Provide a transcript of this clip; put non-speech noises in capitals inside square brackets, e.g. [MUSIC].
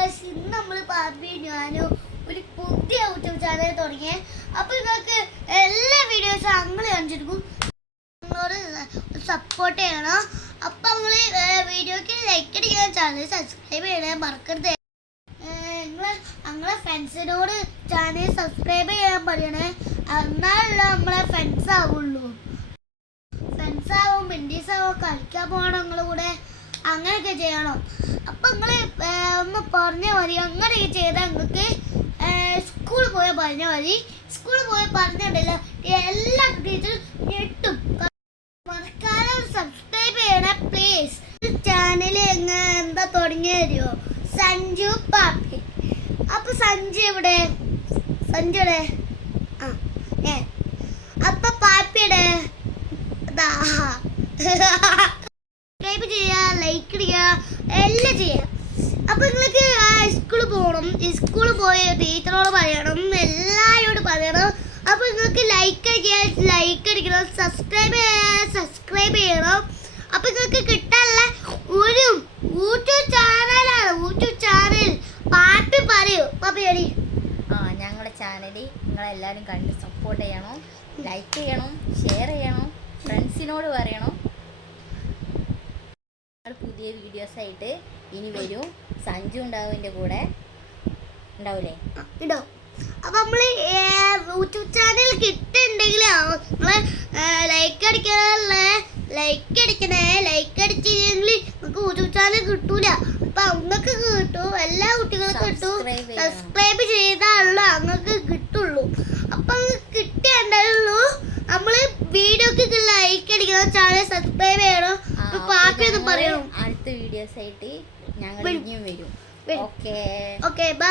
Guys ഇന്ന് നമ്മൾ പാപ്പി ഞാനും ഒരു പുതിയ യൂട്യൂബ് ചാനൽ തുടങ്ങിയേ. അപ്പൊ നിങ്ങൾക്ക് എല്ലാ വീഡിയോസും അങ്ങനെ കാണിച്ചെടുക്കും നിങ്ങളോട് സപ്പോർട്ട് ചെയ്യണം. അപ്പൊ നിങ്ങൾ വീഡിയോക്ക് ലൈക്ക് അടിക്കാൻ ചാനൽ സബ്സ്ക്രൈബ് ചെയ്യണേ മറക്കരുത്. നിങ്ങൾ ഞങ്ങളെ ഫ്രണ്ട്സിനോട് ചാനൽ സബ്സ്ക്രൈബ് ചെയ്യാൻ പറയണേ. എന്നാലുള്ള നമ്മളെ ഫ്രണ്ട്സ് ആവുള്ളൂ. ഫ്രണ്ട്സ് ആവും മിൻഡീസ് ആവും കളിക്കാൻ പോകണം നിങ്ങളുടെ കൂടെ. അങ്ങനെയൊക്കെ ചെയ്യണം. അപ്പൊ നിങ്ങൾ ഒന്ന് പറഞ്ഞാൽ മതി അങ്ങനെയൊക്കെ ചെയ്താൽ നിങ്ങൾക്ക് സ്കൂളിൽ പോയാൽ പറഞ്ഞാൽ മതി സ്കൂളിൽ പോയി പറഞ്ഞിട്ടില്ല എല്ലാ ടീച്ചറും ഞെട്ടും. മറക്കാതെ സബ്സ്ക്രൈബ് ചെയ്യണേ പ്ലീസ് ചാനൽ എങ്ങനെ എന്താ തുടങ്ങി തരുമോ സഞ്ജു പാപ്പി. അപ്പൊ സഞ്ജു എവിടെ? സഞ്ജു എവിടെ? ആ ഏ. അപ്പൊ പാപ്പിയുടെ സബ്സ്ക്രൈബ് [LAUGHS] എല്ലാം ചെയ്യാം. അപ്പൊ നിങ്ങൾക്ക് സ്കൂളിൽ പോകണം സ്കൂളിൽ പോയി ടീച്ചറോട് പറയണം. എല്ലാവരോടും പറയണം. അപ്പൊ നിങ്ങൾക്ക് ലൈക്ക് അടിക്കാൻ ലൈക്ക് അടിക്കണം. സബ്സ്ക്രൈബ് സബ്സ്ക്രൈബ് ചെയ്യണം. അപ്പൊ നിങ്ങൾക്ക് കിട്ടാനുള്ള ഒരു യൂട്യൂബ് ചാനലാണ്. YouTube channel. പാട്ട് പറയൂ. പാപ്പി അടി ആ ഞങ്ങളുടെ ചാനൽ നിങ്ങളെല്ലാവരും കണ്ട് സപ്പോർട്ട് ചെയ്യണം. ലൈക്ക് ചെയ്യണം. ഷെയർ ചെയ്യണം. ഫ്രണ്ട്സിനോട് പറയണം. പുതിയ വീഡിയോസ് ആയിട്ട് ഇനി വരും. സഞ്ജു ഉണ്ടാവും എന്റെ കൂടെ. ഉണ്ടാവൂലേ? ഇടോ അപ്പൊ നമ്മൾ യൂട്യൂബ് ചാനൽ കിട്ടുന്നുണ്ടെങ്കിൽ നമ്മൾ ലൈക്ക് അടിക്കണല്ലേ ലൈക്ക് അടിക്കണേ ലൈക്ക് അടിച്ചില്ലെങ്കിൽ നമുക്ക് യൂട്യൂബ് ചാനൽ കിട്ടൂല. അപ്പൊ അങ്ങക്ക് കിട്ടും എല്ലാ കുട്ടികൾക്കും കിട്ടും. സബ്സ്ക്രൈബ് ചെയ്താണല്ലോ അങ്ങക്ക് കിട്ടുള്ളൂ. അപ്പൊ കിട്ടിയുണ്ടല്ലോ നമ്മൾ വീഡിയോക്ക് ലൈക്ക് അടിക്കണം ചാനൽ സബ്സ്ക്രൈബ് ചെയ്യണം. പാപ്പി പറയണം വീഡിയോസ് ആയിട്ട് ഞങ്ങൾ ഇനിയും വരും. Okay okay bye